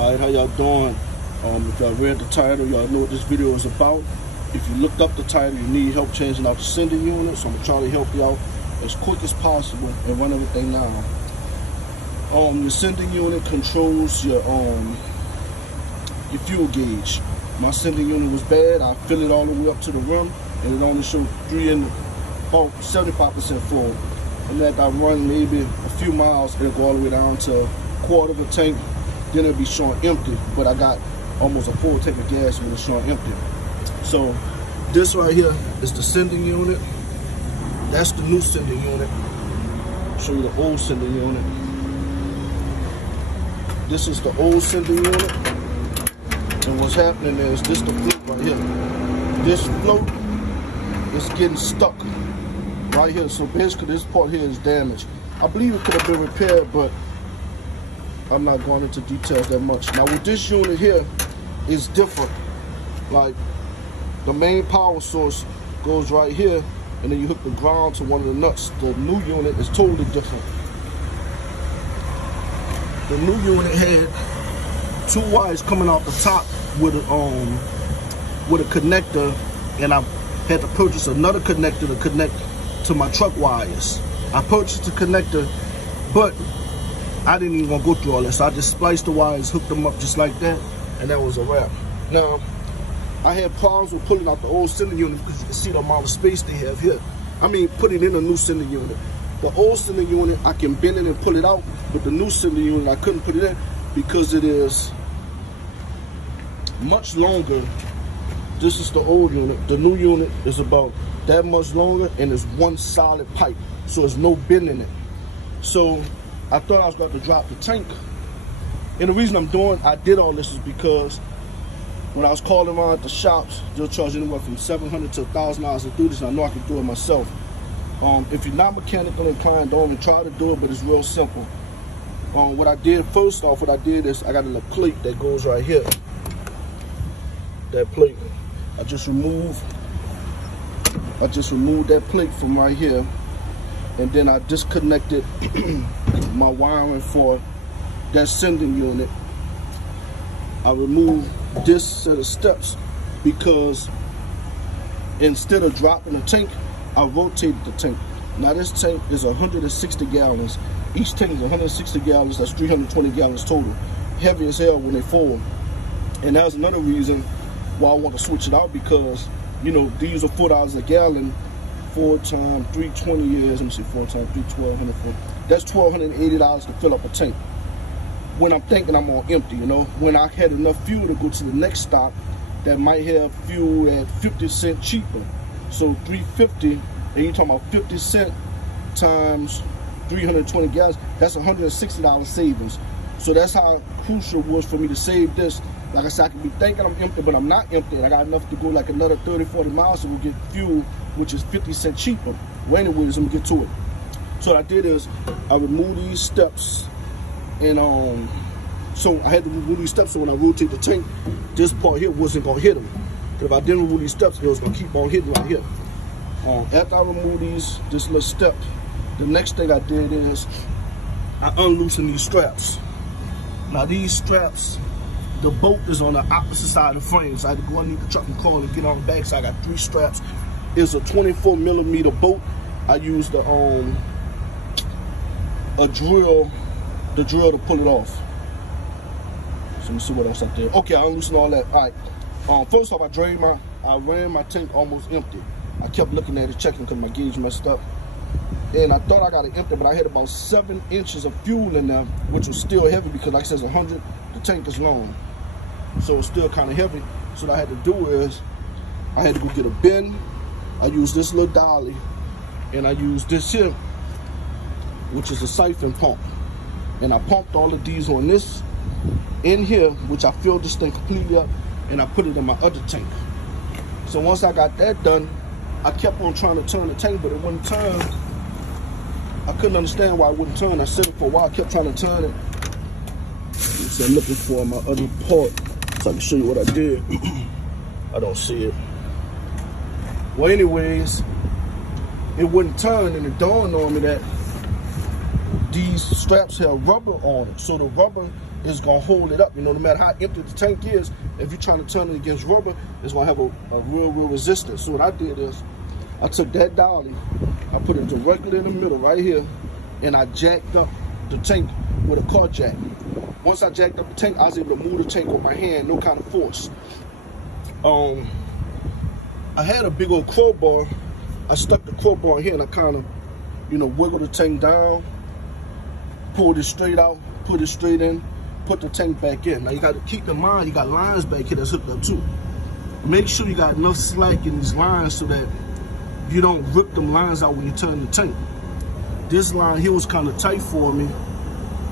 Alright, how y'all doing? If y'all read the title, y'all know what this video is about. If you looked up the title, you need help changing out the sending unit, so I'm gonna try to help you out as quick as possible and run everything down. Your sending unit controls your fuel gauge. My sending unit was bad. I filled it all the way up to the rim, and it only showed 75% full. And after I run maybe a few miles, it'll go all the way down to a quarter of a tank. Then it'll be showing empty, but I got almost a full tank of gas when it's showing empty. So this right here is the sending unit. That's the new sending unit. I'll show you the old sending unit. This is the old sending unit. And what's happening is this the float right here. This float is getting stuck right here. So basically this part here is damaged. I believe it could have been repaired, but I'm not going into details that much. Now with this unit here, it's different. Like the main power source goes right here, and then you hook the ground to one of the nuts. The new unit is totally different. The new unit had two wires coming out the top with a connector, and I had to purchase another connector to connect to my truck wires. I purchased the connector, but I didn't even want to go through all this. So I just spliced the wires, hooked them up just like that, and that was a wrap. Now, I had problems with pulling out the old sending unit because you can see the amount of space they have here. I mean, putting in a new sending unit. The old sending unit, I can bend it and pull it out, but the new sending unit, I couldn't put it in because it is much longer. This is the old unit. The new unit is about that much longer, and it's one solid pipe, so there's no bend in it. So I thought I was going to drop the tank. And the reason I did all this is because when I was calling around at the shops, they'll charge anywhere from $700 to $1,000 to do this, and I know I can do it myself. If you're not mechanically inclined, don't even try to do it, but it's real simple. What I did first off, is I got a little plate that goes right here. That plate, I just removed that plate from right here, and then I disconnected my wiring for that sending unit. I removed this set of steps because instead of dropping the tank, I rotated the tank. Now this tank is 160 gallons. Each tank is 160 gallons, that's 320 gallons total. Heavy as hell when they fold. And that's another reason why I want to switch it out, because, you know, these are $4 a gallon. 4 times 320 is, let me see, 4 times 3, 1,240. That's $1,280 to fill up a tank. When I'm thinking I'm on empty, you know, when I had enough fuel to go to the next stop that might have fuel at 50 cents cheaper. So 350, and you're talking about 50 cents times 320 gallons, that's $160 savings. So that's how crucial it was for me to save this. Like I said, I could be thinking I'm empty, but I'm not empty, and I got enough to go like another 30, 40 miles, so we'll get fuel, which is 50 cents cheaper. Well, anyways, let me get to it. So what I did is, I removed these steps, and so I had to remove these steps, so when I rotate the tank, this part here wasn't gonna hit them. But if I didn't remove these steps, it was gonna keep on hitting right here. After I removed this little step, the next thing I did is, I unloosened these straps. Now these straps, the bolt is on the opposite side of the frame, so I had to go underneath the truck and crawl and get on the back. So I got 3 straps. It's a 24mm bolt. I used the drill to pull it off. So let me see what else out there. Okay, I unloosened all that. All right. First off, I ran my tank almost empty. I kept looking at it, checking because my gauge messed up. And I thought I got it empty, but I had about 7 inches of fuel in there, which was still heavy because, like I said, 100. The tank is long, so it's still kind of heavy. So what I had to do is, I had to go get a bin. I used this little dolly, and I used this here, which is a siphon pump. And I pumped all of these on this in here, which I filled this thing completely up, and I put it in my other tank. So once I got that done, I kept on trying to turn the tank, but it wouldn't turn. I couldn't understand why it wouldn't turn. I set it for a while, I kept trying to turn it. So I'm looking for my other part so I can show you what I did. I don't see it. Well, anyways, it wouldn't turn, and it dawned on me that these straps have rubber on it. So the rubber is gonna hold it up. You know, no matter how empty the tank is, if you're trying to turn it against rubber, it's gonna have a real resistance. So what I did is, I took that dolly, I put it directly in the middle right here, and I jacked up the tank with a car jack. Once I jacked up the tank, I was able to move the tank with my hand, no kind of force. I had a big old crowbar. I stuck the crowbar in here and I kind of, you know, wiggled the tank down, pulled it straight out, put it straight in, put the tank back in. Now you got to keep in mind, you got lines back here that's hooked up too. Make sure you got enough slack in these lines so that you don't rip them lines out when you turn the tank. This line here was kind of tight for me,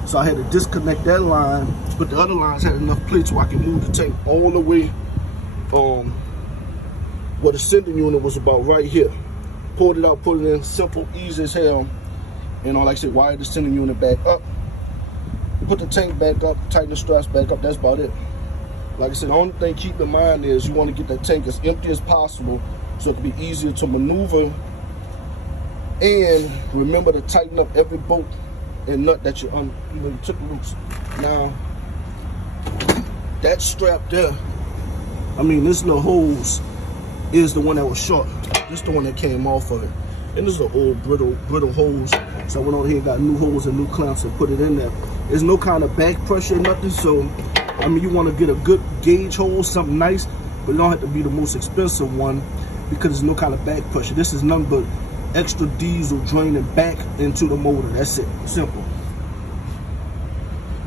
so I had to disconnect that line, but the other lines had enough play so I can move the tank all the way where the sending unit was about right here. Pulled it out, put it in, simple, easy as hell. And like I said, wired the sending unit back up, put the tank back up, tighten the straps back up, that's about it. Like I said, the only thing keep in mind is you want to get that tank as empty as possible so it can be easier to maneuver. And remember to tighten up every bolt and nut that you took loose. Now, that strap there, I mean, this little hose is the one that was short. This is the one that came off of it. And this is an old brittle hose. So I went on here and got new holes and new clamps and put it in there. There's no kind of back pressure, nothing. So, I mean, you want to get a good gauge hose, something nice, but it don't have to be the most expensive one because there's no kind of back pressure. This is nothing but extra diesel draining back into the motor. That's it, simple.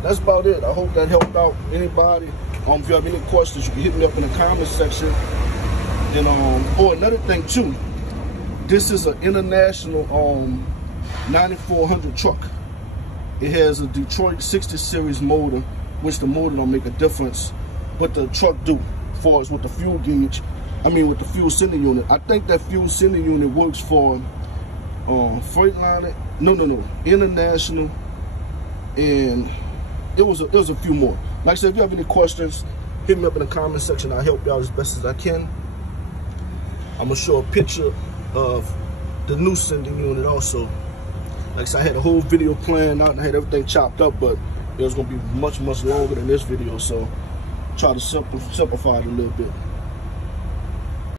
That's about it. I hope that helped out anybody. If you have any questions, you can hit me up in the comment section. And oh, another thing too, this is an international 9400 truck. It has a Detroit 60 series motor, which the motor don't make a difference, but the truck do, as far as with the fuel gauge. I mean, with the fuel sending unit. I think that fuel sending unit works for Freightliner. No, International, and it was a few more. Like I said, if you have any questions, hit me up in the comment section. I'll help you out as best as I can. I'm gonna show a picture of the new sending unit also. Like I said, I had a whole video planned out and I had everything chopped up, but it was gonna be much longer than this video, so try to simplify it a little bit.